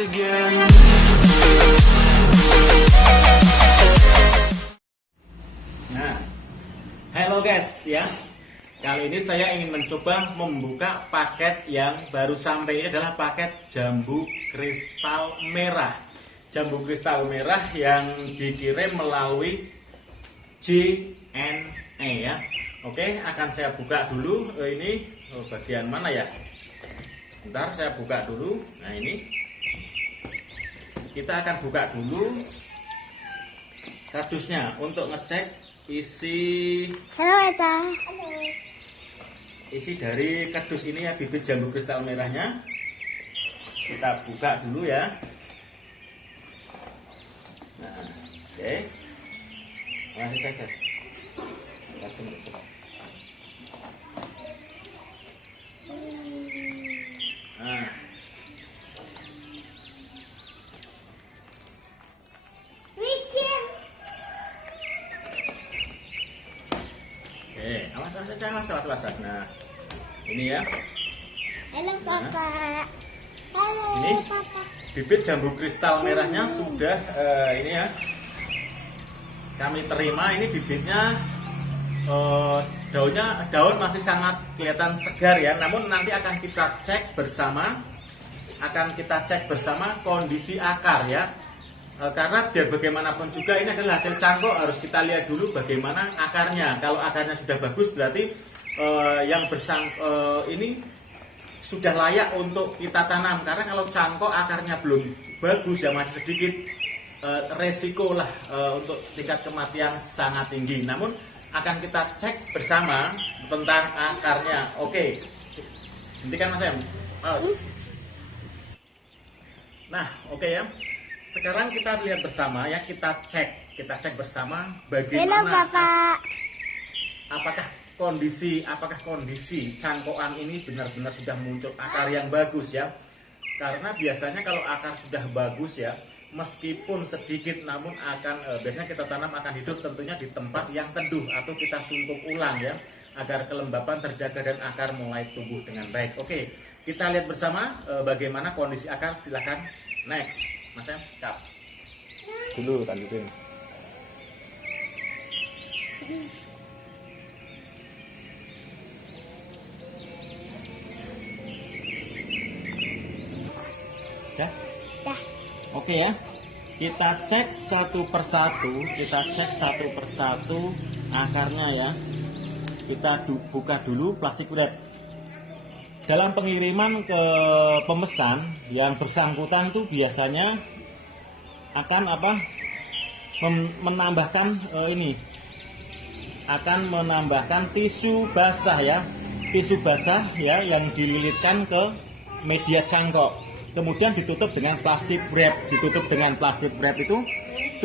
again. Nah, halo guys ya. Kali ini saya ingin mencoba membuka paket yang baru sampai. Ini adalah paket jambu kristal merah. Jambu kristal merah yang dikirim melalui JNE ya. Oke, akan saya buka dulu. Ini bagian mana ya? Bentar, saya buka dulu. Nah, ini kita akan buka dulu kardusnya untuk ngecek isi. Halo Eca. Isi dari kardus ini ya, bibit jambu kristal merahnya. Kita buka dulu ya. Nah, oke. Masih saja. Cepat. Nah. Awas. Nah, ini ya. Halo Papa. Halo Ini Papa. bibit jambu kristal merahnya sudah ini ya. Kami terima. Ini bibitnya, daun masih sangat kelihatan segar ya. Namun nanti akan kita cek bersama kondisi akar ya. Karena biar bagaimanapun juga ini adalah hasil cangkok, harus kita lihat dulu bagaimana akarnya. Kalau akarnya sudah bagus berarti ini sudah layak untuk kita tanam. Karena kalau cangkok akarnya belum bagus ya, masih sedikit, resiko lah untuk tingkat kematian sangat tinggi. Namun akan kita cek bersama tentang akarnya. Oke, hentikan Mas Em. Nah, oke ya. Sekarang kita lihat bersama ya, kita cek bersama bagaimana. Halo Papa. Apakah kondisi cangkokan ini benar-benar sudah muncul akar yang bagus ya. Karena biasanya kalau akar sudah bagus ya, meskipun sedikit namun biasanya kita tanam akan hidup tentunya di tempat yang teduh atau kita sungkup ulang ya, agar kelembapan terjaga dan akar mulai tumbuh dengan baik. Oke, kita lihat bersama bagaimana kondisi akar. Silakan next. Mas Em, cap. Dulu lanjutin. Ya? Dah. Oke ya. Kita cek satu persatu akarnya ya. Kita buka dulu plastik wrap. Dalam pengiriman ke pemesan yang bersangkutan tuh biasanya akan menambahkan tisu basah ya yang dililitkan ke media cangkok, kemudian ditutup dengan plastik wrap. Itu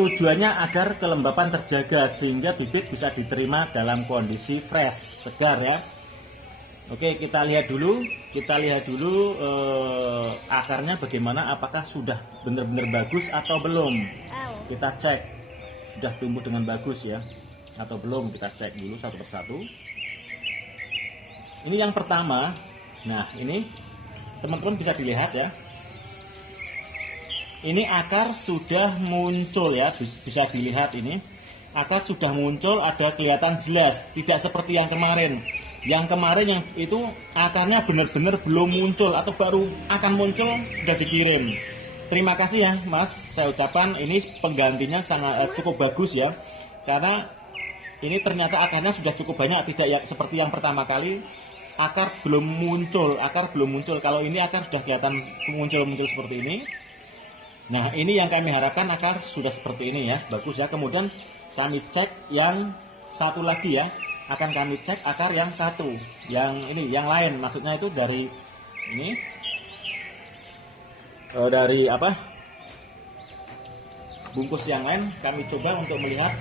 tujuannya agar kelembapan terjaga sehingga bibit bisa diterima dalam kondisi fresh, segar ya. Oke, kita lihat dulu akarnya bagaimana, apakah sudah benar-benar bagus atau belum. Kita cek sudah tumbuh dengan bagus ya atau belum. Kita cek dulu satu persatu. Ini yang pertama. Nah, ini teman-teman bisa dilihat ya. Ini akar sudah muncul ya, bisa dilihat ini. Akar sudah muncul, ada kelihatan jelas, tidak seperti yang kemarin. Yang itu akarnya benar-benar belum muncul atau baru akan muncul sudah dikirim. Terima kasih ya Mas, saya ucapkan ini penggantinya cukup bagus ya. Karena ini ternyata akarnya sudah cukup banyak, tidak seperti yang pertama kali akar belum muncul. Kalau ini akar sudah kelihatan muncul seperti ini. Nah, ini yang kami harapkan, akar sudah seperti ini ya, bagus ya. Kemudian kami cek yang satu lagi ya. Akan kami cek akar yang satu, yang lain, maksudnya itu dari ini, bungkus yang lain. Kami coba untuk melihat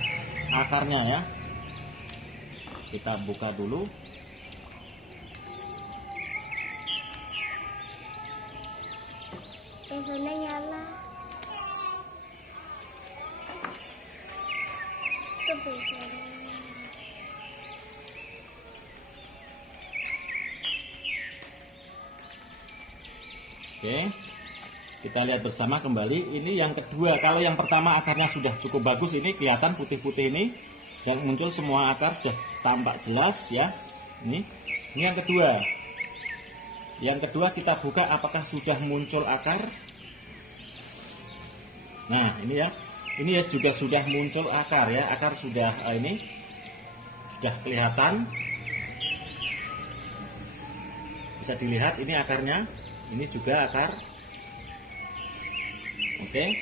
akarnya ya. Kita buka dulu. Biasanya nyala. Oke. Kita lihat bersama kembali. Ini yang kedua. Kalau yang pertama akarnya sudah cukup bagus, ini kelihatan putih-putih ini yang muncul semua akar sudah tampak jelas ya. Ini yang kedua. Yang kedua kita buka apakah sudah muncul akar. Nah ini ya. Ini ya juga sudah muncul akar ya. Akar sudah ini sudah kelihatan. Bisa dilihat ini akarnya. Ini juga akar. Oke.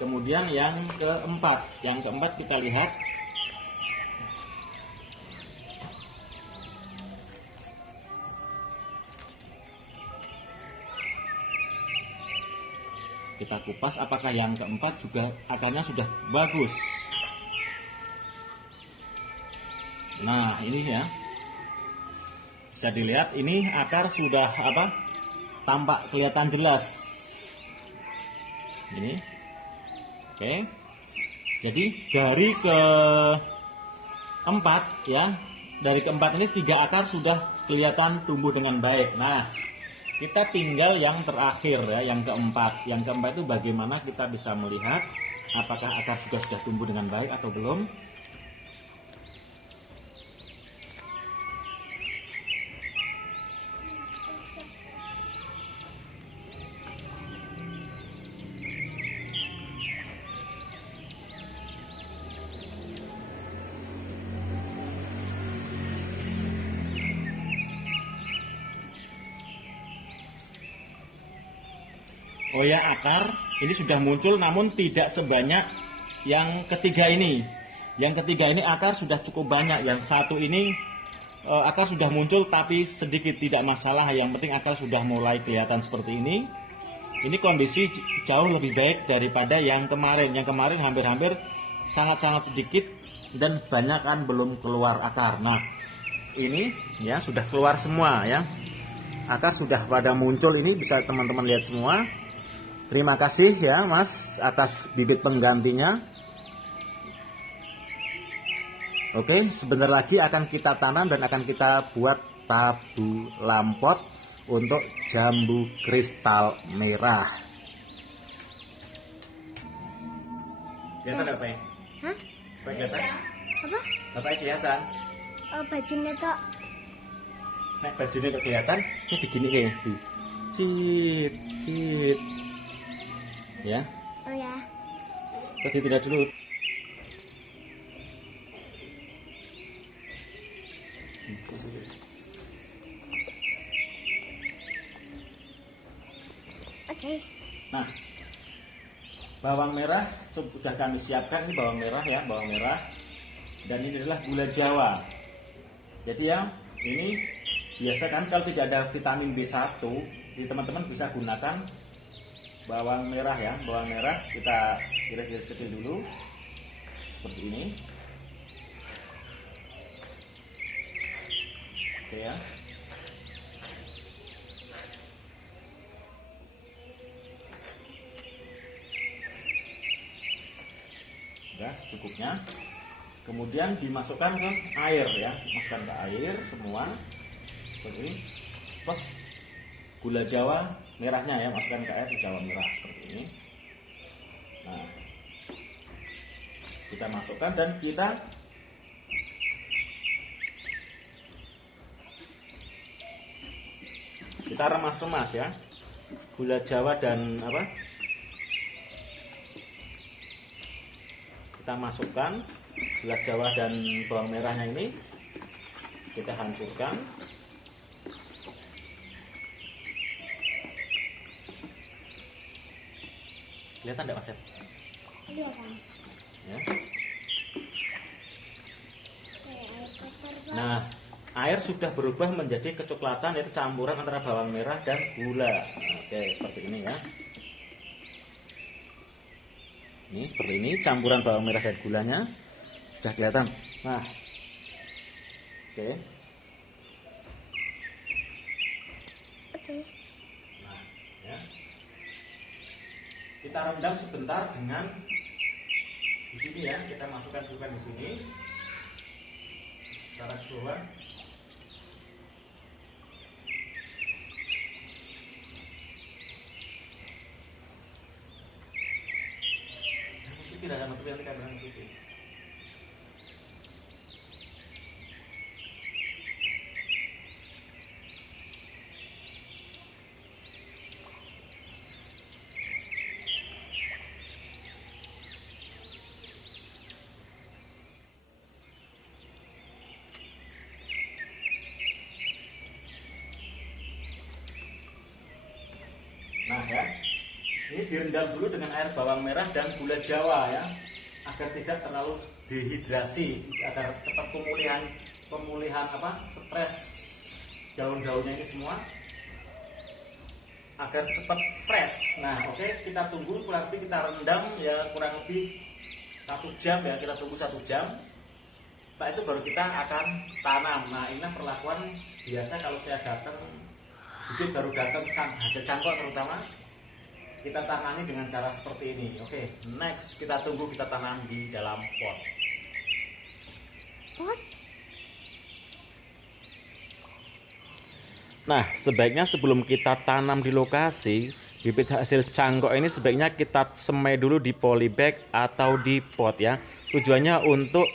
Kemudian yang keempat. Yang keempat kita lihat. Kita kupas apakah yang keempat juga akarnya sudah bagus. Nah, ini ya. Bisa dilihat ini akar sudah tampak kelihatan jelas. Ini. Oke. Jadi dari keempat ya, dari keempat ini 3 akar sudah kelihatan tumbuh dengan baik. Nah, kita tinggal yang terakhir ya, yang keempat. Yang keempat itu bagaimana kita bisa melihat apakah akar juga sudah tumbuh dengan baik atau belum. Oh ya, akar ini sudah muncul namun tidak sebanyak yang ketiga ini. Yang ketiga ini akar sudah cukup banyak. Yang satu ini akar sudah muncul tapi sedikit, tidak masalah. Yang penting akar sudah mulai kelihatan seperti ini. Ini kondisi jauh lebih baik daripada yang kemarin. Yang kemarin hampir-hampir sangat-sangat sedikit dan banyak kan belum keluar akar. Nah, ini ya sudah keluar semua ya. Akar sudah pada muncul, ini bisa teman-teman lihat semua. Terima kasih ya Mas atas bibit penggantinya. Oke, sebentar lagi akan kita tanam dan akan kita buat tabu lampot untuk jambu kristal merah. Kelihatan apa ya? Hah? Kelihatan? Apa? Apa kelihatan? Oh, bajunya tok. Nek bajunya kelihatan, ini digini kayak cit, cit. Ya. Oh ya. Terus tidak dulu. Oke. Nah, bawang merah sudah kami siapkan. Ini bawang merah ya, bawang merah. Dan ini adalah gula Jawa. Jadi ya, ini biasa kan kalau tidak ada vitamin B1, jadi teman-teman bisa gunakan bawang merah ya. Bawang merah kita iris-iris kecil dulu seperti ini. Oke ya. Sudah secukupnya. Kemudian dimasukkan ke air ya, masukkan ke air semua seperti ini. Plus gula Jawa merahnya ya, masukkan ke air Jawa merah seperti ini. Nah, kita masukkan dan kita remas-remas ya, gula Jawa dan kita masukkan gula Jawa dan bawang merahnya ini, kita hancurkan. Kelihatan tidak Mas? Kelihatan. Ya. Nah, air sudah berubah menjadi kecoklatan, yaitu campuran antara bawang merah dan gula. Oke, seperti ini ya. Ini seperti ini campuran bawang merah dan gulanya sudah kelihatan. Nah, oke. Oke. Nah, ya. Kita rendam sebentar dengan di sini ya. Kita masukkan di sini. Secara keseluruhan. tidak ada nutupi, nanti kamera nutupi. Nah ya, ini direndam dulu dengan air bawang merah dan gula jawa ya, agar tidak terlalu dehidrasi, agar cepat pemulihan stres daun-daunnya ini semua, agar cepat fresh. Nah oke, kita tunggu kurang lebih, kita rendam ya kurang lebih 1 jam ya, kita tunggu 1 jam. Setelah itu baru kita akan tanam. Nah inilah perlakuan biasa kalau saya datang, bibit baru datang hasil cangkok terutama, kita tangani dengan cara seperti ini. Oke, next kita tunggu, kita tanam di dalam pot. Nah, sebaiknya sebelum kita tanam di lokasi, bibit hasil cangkok ini sebaiknya kita semai dulu di polybag atau di pot ya. Tujuannya untuk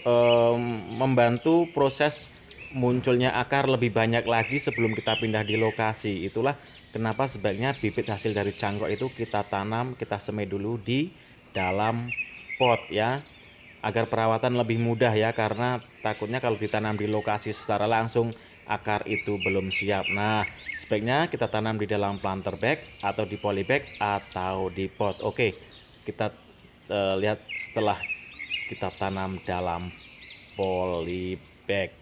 membantu proses munculnya akar lebih banyak lagi sebelum kita pindah di lokasi. Itulah kenapa sebaiknya bibit hasil dari cangkok itu kita tanam, kita semai dulu di dalam pot ya, agar perawatan lebih mudah ya, karena takutnya kalau ditanam di lokasi secara langsung akar itu belum siap. Nah sebaiknya kita tanam di dalam planter bag atau di polybag atau di pot. Oke, kita lihat setelah kita tanam dalam polybag.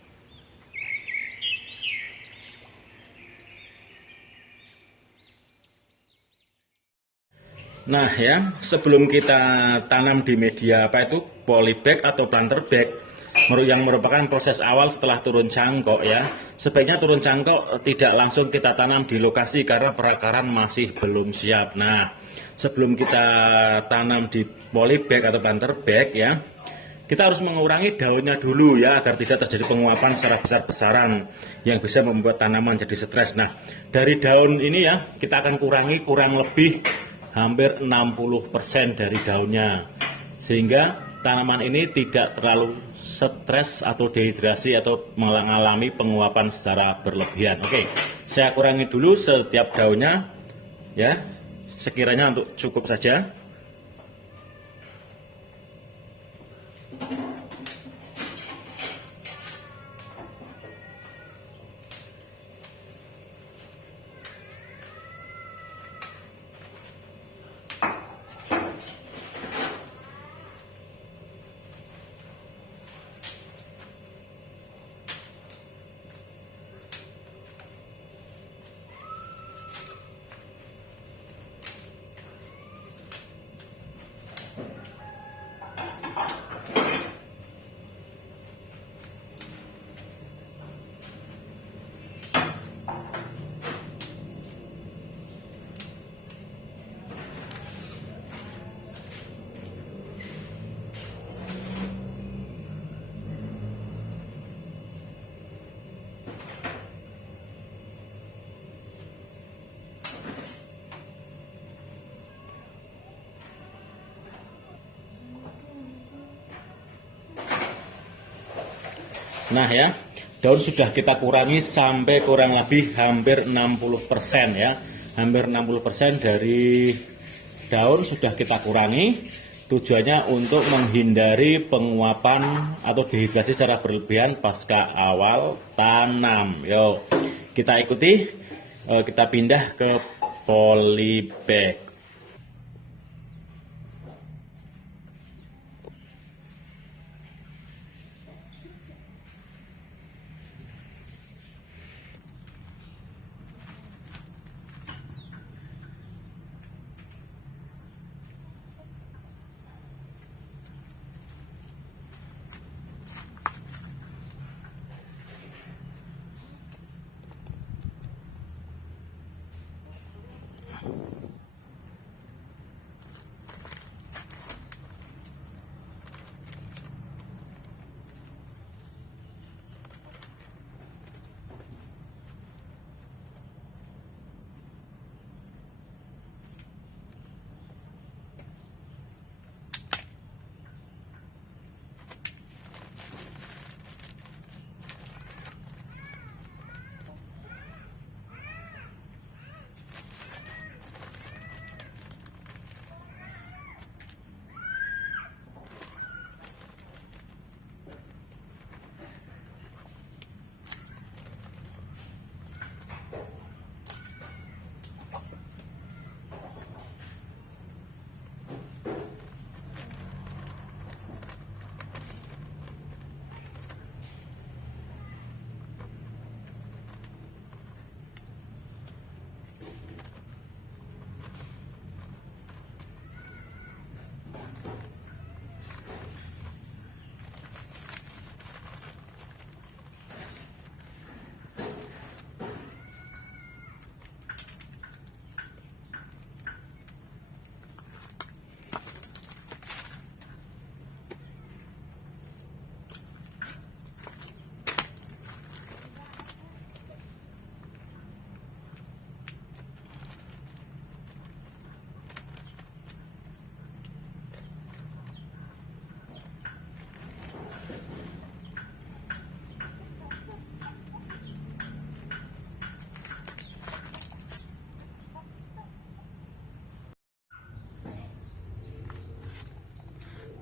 Nah ya, sebelum kita tanam di media polybag atau planter bag, yang merupakan proses awal setelah turun cangkok ya, sebaiknya turun cangkok tidak langsung kita tanam di lokasi karena perakaran masih belum siap. Nah sebelum kita tanam di polybag atau planter bag ya, kita harus mengurangi daunnya dulu ya, agar tidak terjadi penguapan secara besar-besaran yang bisa membuat tanaman jadi stres. Nah dari daun ini ya, kita akan kurangi kurang lebih hampir 60% dari daunnya, sehingga tanaman ini tidak terlalu stres atau dehidrasi atau mengalami penguapan secara berlebihan. Oke, saya kurangi dulu setiap daunnya ya, sekiranya untuk cukup saja. Nah ya, daun sudah kita kurangi sampai kurang lebih hampir 60% ya. Hampir 60% dari daun sudah kita kurangi. Tujuannya untuk menghindari penguapan atau dehidrasi secara berlebihan pasca awal tanam. Yuk, kita ikuti, kita pindah ke polybag.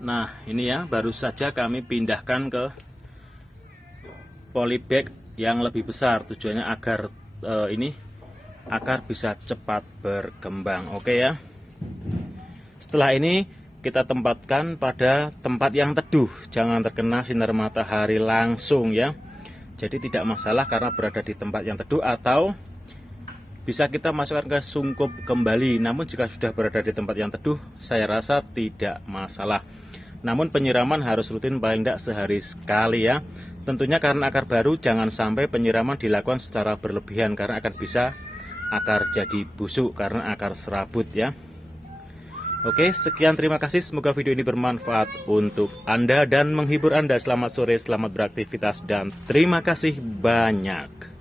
Nah, ini ya, baru saja kami pindahkan ke polybag yang lebih besar. Tujuannya agar akar bisa cepat berkembang. Oke ya. Setelah ini kita tempatkan pada tempat yang teduh, jangan terkena sinar matahari langsung ya. Jadi tidak masalah karena berada di tempat yang teduh, atau bisa kita masukkan ke sungkup kembali. Namun jika sudah berada di tempat yang teduh, saya rasa tidak masalah. Namun penyiraman harus rutin paling tidak sehari sekali ya. Tentunya karena akar baru, jangan sampai penyiraman dilakukan secara berlebihan karena akan bisa akar jadi busuk karena akar serabut ya. Oke, sekian, terima kasih. Semoga video ini bermanfaat untuk Anda dan menghibur Anda. Selamat sore, selamat beraktivitas, dan terima kasih banyak.